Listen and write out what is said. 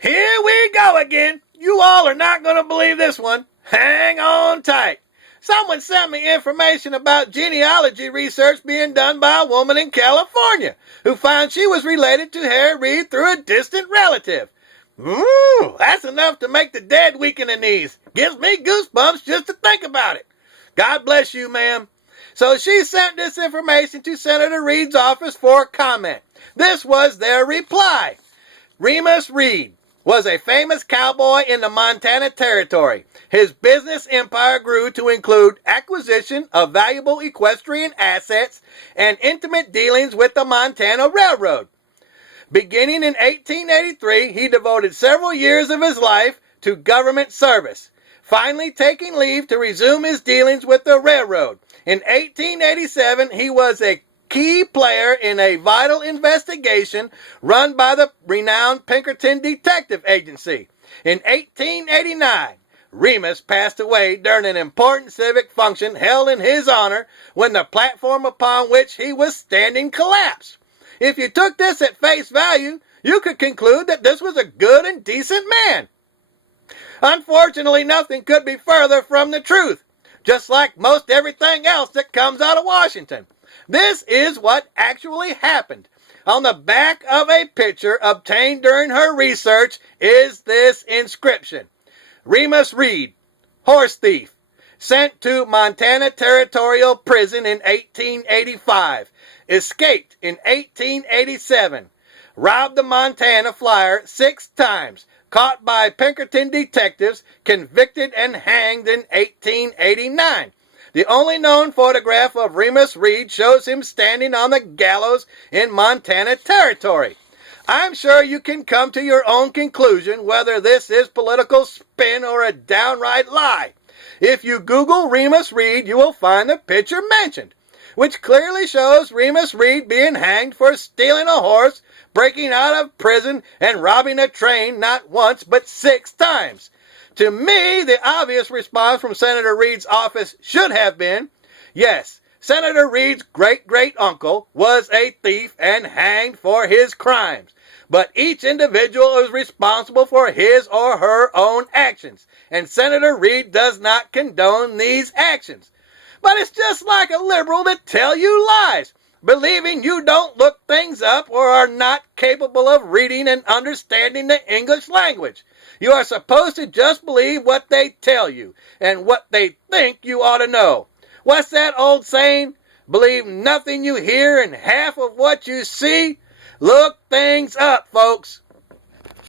Here we go again. You all are not going to believe this one. Hang on tight. Someone sent me information about genealogy research being done by a woman in California who found she was related to Harry Reid through a distant relative. Ooh, that's enough to make the dead weak in the knees. Gives me goosebumps just to think about it. God bless you, ma'am. So she sent this information to Senator Reid's office for comment. This was their reply. Remus Reid was a famous cowboy in the Montana Territory. His business empire grew to include acquisition of valuable equestrian assets and intimate dealings with the Montana Railroad. Beginning in 1883, he devoted several years of his life to government service, finally taking leave to resume his dealings with the railroad. In 1887, he was a key player in a vital investigation run by the renowned Pinkerton Detective Agency. In 1889, Remus passed away during an important civic function held in his honor when the platform upon which he was standing collapsed. If you took this at face value, you could conclude that this was a good and decent man. Unfortunately, nothing could be further from the truth, just like most everything else that comes out of Washington. This is what actually happened. On the back of a picture obtained during her research is this inscription: Remus Reid, horse thief, sent to Montana Territorial Prison in 1885, escaped in 1887, robbed the Montana Flyer 6 times, caught by Pinkerton detectives, convicted and hanged in 1889. The only known photograph of Remus Reid shows him standing on the gallows in Montana Territory. I'm sure you can come to your own conclusion whether this is political spin or a downright lie. If you Google Remus Reid, you will find the picture mentioned, which clearly shows Remus Reid being hanged for stealing a horse, breaking out of prison, and robbing a train not once but 6 times. To me, the obvious response from Senator Reid's office should have been, yes, Senator Reid's great-great-uncle was a thief and hanged for his crimes. But each individual is responsible for his or her own actions, and Senator Reid does not condone these actions. But it's just like a liberal to tell you lies, believing you don't look things up or are not capable of reading and understanding the English language. You are supposed to just believe what they tell you and what they think you ought to know. What's that old saying? Believe nothing you hear and half of what you see? Look things up, folks.